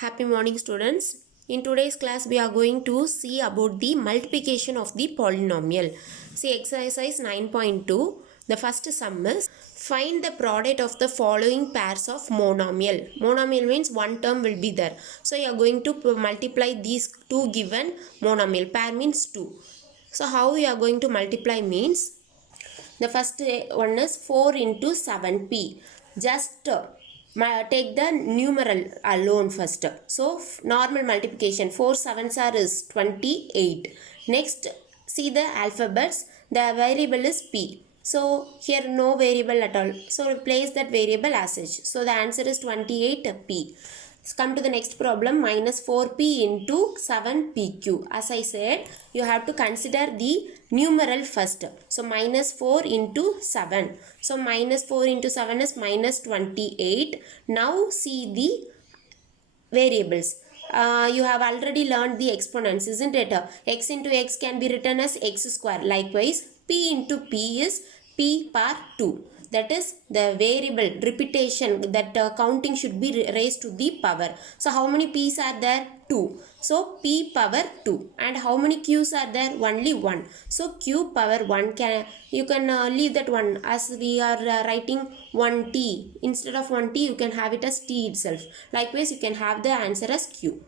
Happy morning, students. In today's class we are going to see about the multiplication of the polynomial. See exercise 9.2. The first sum is find the product of the following pairs of monomial. Monomial means one term will be there. So you are going to multiply these two given monomial. Pair means two. So how we are going to multiply means the first one is 4 into 7p. Just take the numeral alone first. So normal multiplication 4 7s are is 28. Next see the alphabets. The variable is p. So here no variable at all. So replace that variable as such. So the answer is 28p. Let's come to the next problem. Minus 4p into 7pq. As I said, you have to consider the numeral first. So minus 4 into 7. So minus 4 into 7 is minus 28. Now see the variables. You have already learned the exponents, isn't it? X into x can be written as x square. Likewise, p into p is p power 2. That is the variable repetition, that counting should be raised to the power. So how many p's are there? 2. So p power 2. And how many q's are there? Only 1. So q power 1 you can leave that one, as we are writing 1t. Instead of 1t you can have it as t itself. Likewise you can have the answer as q.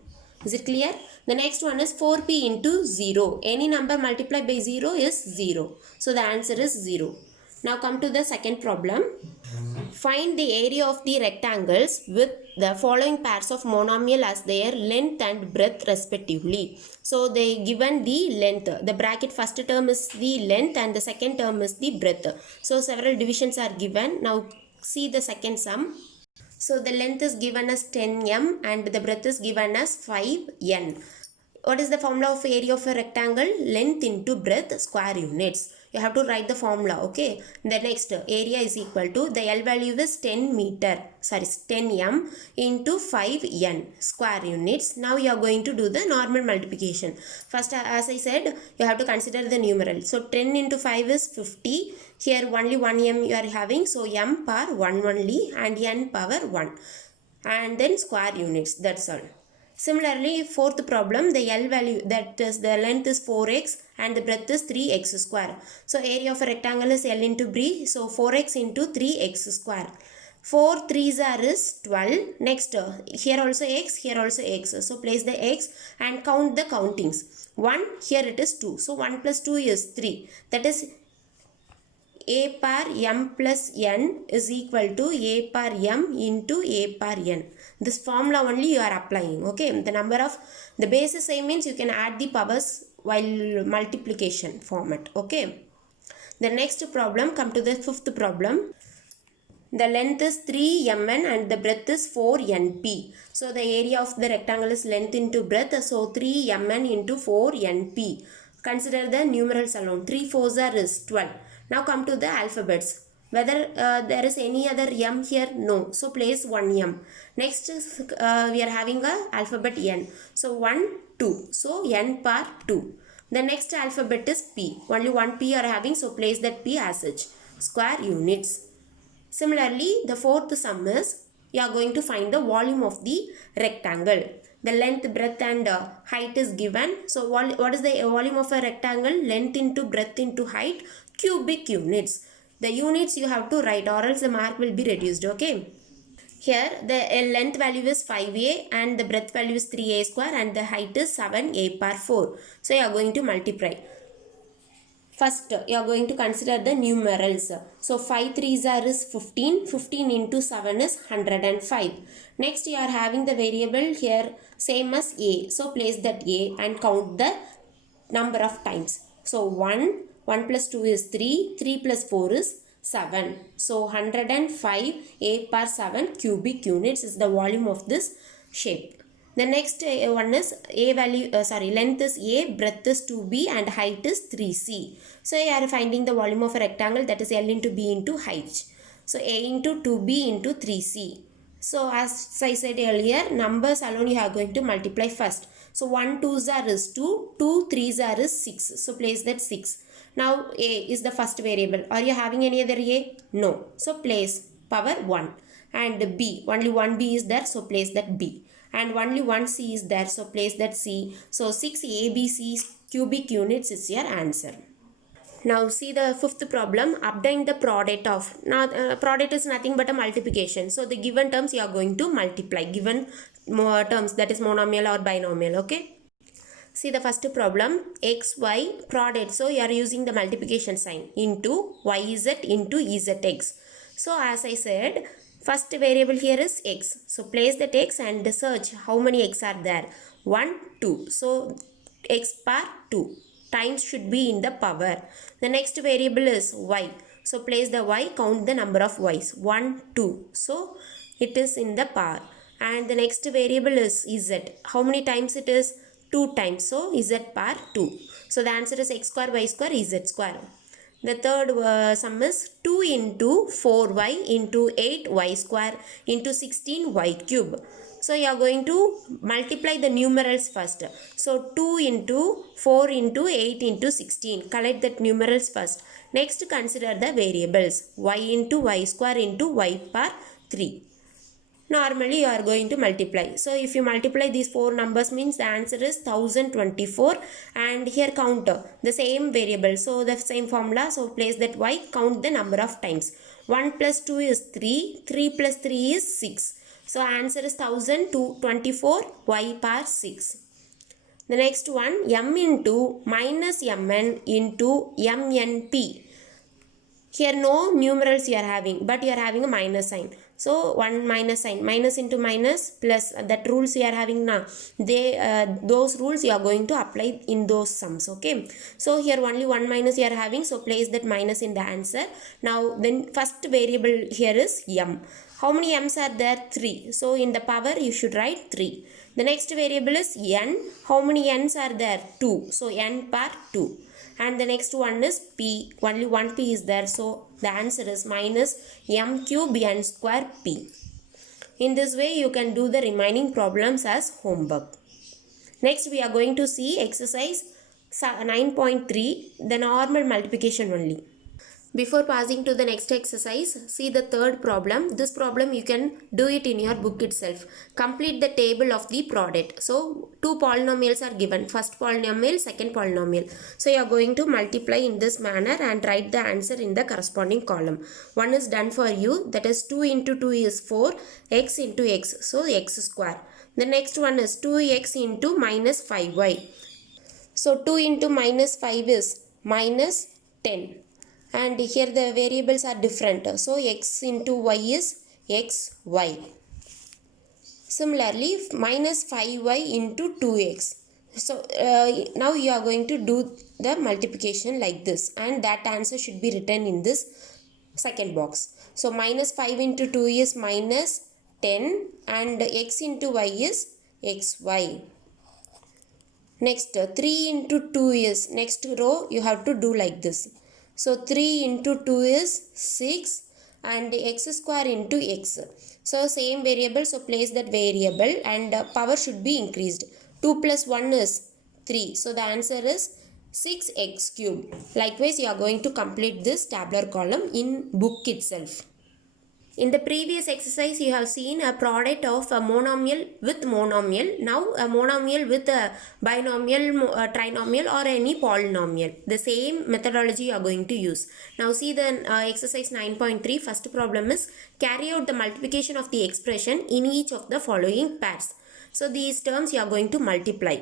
Is it clear? The next one is 4p into 0. Any number multiplied by 0 is 0. So the answer is 0. Now come to the second problem. Find the area of the rectangles with the following pairs of monomial as their length and breadth respectively. So they given the length. The bracket first term is the length and the second term is the breadth. So several divisions are given. Now see the second sum. So the length is given as 10m and the breadth is given as 5n. What is the formula of area of a rectangle? Length into breadth square units. You have to write the formula, okay? The next area is equal to, the L value is 10m into 5n square units. Now you are going to do the normal multiplication. First, as I said, you have to consider the numeral. So 10 into 5 is 50. Here only 1 m you are having. So m power 1 only and n power 1. And then square units. That's all. Similarly, fourth problem, the L value, that is the length is 4x and the breadth is 3x square. So area of a rectangle is L into B. So 4x into 3x square. 4 3s are is 12. Next, here also x, here also x. So place the x and count the countings. 1, here it is 2. So 1 plus 2 is 3. That is a power m plus n is equal to a power m into a power n. This formula only you are applying, okay? The number of, the base is same means you can add the powers while multiplication format, okay? The next problem, come to the fifth problem. The length is 3mn and the breadth is 4np. So the area of the rectangle is length into breadth. So 3mn into 4np. Consider the numerals alone. 3 4s are is 12. Now come to the alphabets. Whether there is any other m here? No. So place 1m. Next we are having a alphabet n. So 1, 2. So n power 2. The next alphabet is p. Only one p are having. So place that p as such. Square units. Similarly, the fourth sum is, you are going to find the volume of the rectangle. The length, breadth and height is given. So what is the volume of a rectangle? Length into breadth into height, cubic units. The units you have to write or else the mark will be reduced, okay? Here the length value is 5a and the breadth value is 3a square and the height is 7a power 4. So you are going to multiply. First, you are going to consider the numerals. So 5 3s are is 15. 15 into 7 is 105. Next, you are having the variable here same as a. So place that a and count the number of times. So 1 plus 2 is 3. 3 plus 4 is 7. So 105 a power 7 cubic units is the volume of this shape. The next one is a value, length is a, breadth is 2b and height is 3c. So you are finding the volume of a rectangle, that is L into b into height. So a into 2b into 3c. So as I said earlier, numbers alone you are going to multiply first. So 1 2s are is 2, 2 3s are is 6. So place that 6. Now a is the first variable. Are you having any other a? No. So place power 1. and B. Only one B is there, so place that B. And only one C is there, so place that C. So 6 ABC cubic units is your answer. Now see the fifth problem. Obtain the product of. Now product is nothing but a multiplication. So the given terms you are going to multiply. Given terms, that is monomial or binomial. Okay. See the first problem, x, y product. So you are using the multiplication sign into yz into zx. So as I said, first variable here is x. So place that x and search how many x are there. 1, 2. So x power 2 times should be in the power. The next variable is y. So place the y, count the number of y's. 1, 2. So it is in the power. And the next variable is z. How many times it is? 2 times. So z power 2. So the answer is x square y square z square. The third sum is 2 into 4y into 8y square into 16y cube. So you are going to multiply the numerals first. So 2 into 4 into 8 into 16. Collect that numerals first. Next consider the variables. Y into y square into y power 3. Normally you are going to multiply. So if you multiply these four numbers means the answer is 1024, and here count the same variable. So the same formula. So place that y, count the number of times. 1 plus 2 is 3. 3 plus 3 is 6. So answer is 1024 y power 6. The next one, m into minus mn into mnp. Here no numerals you are having, but you are having a minus sign. So one minus sign, minus into minus plus, that rules you are having now. Those rules you are going to apply in those sums. Okay. So here only one minus you are having. So place that minus in the answer. Now then first variable here is m. How many m's are there? 3. So in the power you should write 3. The next variable is n. How many n's are there? 2. So n power 2. And the next one is p. Only one p is there. So the answer is minus m cube n square p. In this way you can do the remaining problems as homework. Next we are going to see exercise 9.3, the normal multiplication only. Before passing to the next exercise, see the third problem. This problem you can do it in your book itself. Complete the table of the product. So, two polynomials are given. First polynomial, second polynomial. So, you are going to multiply in this manner and write the answer in the corresponding column. One is done for you. That is 2 into 2 is 4. X into x. So, x square. The next one is 2x into minus 5y. So, 2 into minus 5 is minus 10. And here the variables are different. So x into y is xy. Similarly, minus 5y into 2x. So now you are going to do the multiplication like this, and that answer should be written in this second box. So minus 5 into 2 is minus 10, and x into y is xy. Next 3 into 2 is, next row you have to do like this. So 3 into 2 is 6 and x square into x. So same variable, so place that variable and power should be increased. 2 plus 1 is 3. So the answer is 6x cube. Likewise, you are going to complete this tabular column in book itself. In the previous exercise, you have seen a product of a monomial with monomial. Now, a monomial with a binomial, trinomial or any polynomial. The same methodology you are going to use. Now, see the exercise 9.3. First problem is carry out the multiplication of the expression in each of the following pairs. So, these terms you are going to multiply.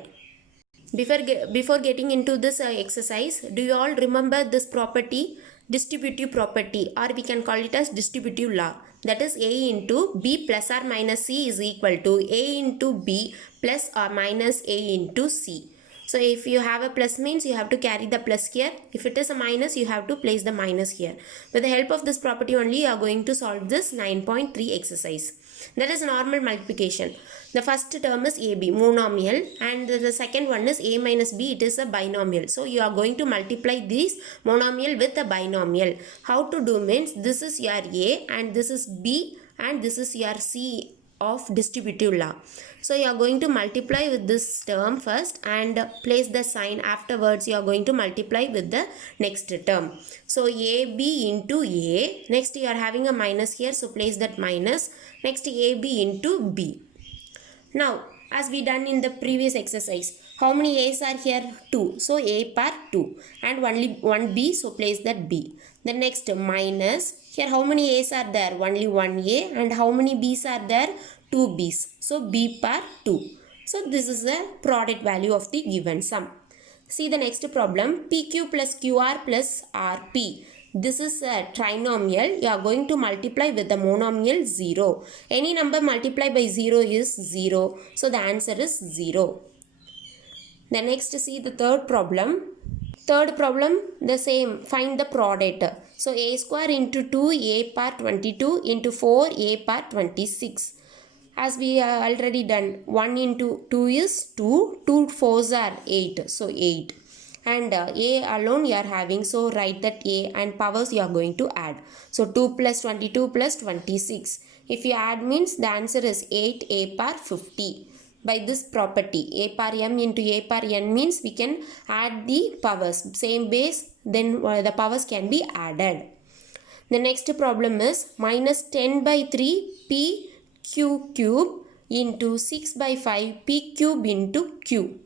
Before getting into this exercise, do you all remember this property? Distributive property, or we can call it as distributive law. That is a into b plus or minus c is equal to a into b plus or minus a into c. So if you have a plus means you have to carry the plus here. If it is a minus, you have to place the minus here. With the help of this property only, you are going to solve this 9.3 exercise. That is normal multiplication. The first term is AB, monomial, and the second one is A minus B, it is a binomial. So you are going to multiply this monomial with a binomial. How to do means, this is your A and this is B and this is your C of distributive law. So you are going to multiply with this term first and place the sign. Afterwards you are going to multiply with the next term. So AB into A. Next you are having a minus here, so place that minus. Next AB into B. Now, as we done in the previous exercise, how many A's are here? 2. So, A part 2 and only one B, so place that B. The next minus, here how many A's are there? Only one A, and how many B's are there? 2 B's. So, B part 2. So, this is the product value of the given sum. See the next problem, PQ plus QR plus RP. This is a trinomial. You are going to multiply with the monomial 0. Any number multiplied by 0 is 0. So the answer is 0. The next, see the third problem. Third problem, the same. Find the product. So a square into 2, a power 22 into 4, a power 26. As we are already done, 1 into 2 is 2. 2 4s are 8. So 8. And a alone you are having, so write that a and powers you are going to add. So 2 plus 22 plus 26. If you add means the answer is 8 a power 50. By this property, a power m into a power n means we can add the powers. Same base, then the powers can be added. The next problem is minus 10 by 3 p q cube into 6 by 5 p cube into q.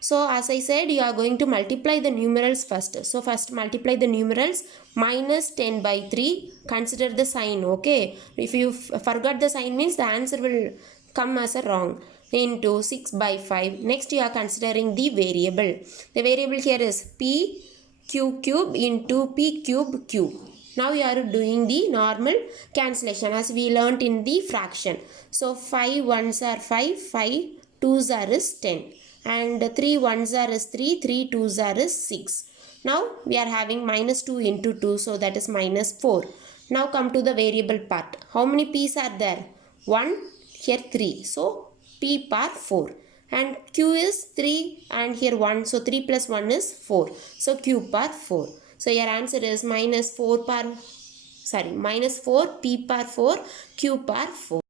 So as I said, you are going to multiply the numerals first. So first multiply the numerals. Minus 10 by 3. Consider the sign, okay. If you forgot the sign means the answer will come as a wrong. Into 6 by 5. Next you are considering the variable. The variable here is p q cube into p cube q. Now you are doing the normal cancellation as we learnt in the fraction. So 5 ones are 5, 5 twos are is 10. And 3 ones are is 3, 3 twos are is 6. Now we are having minus 2 into 2, so that is minus 4. Now come to the variable part. How many p's are there? 1, here 3. So p power 4. And q is 3 and here 1. So 3 plus 1 is 4. So q power 4. So your answer is minus 4 p power 4, q power 4.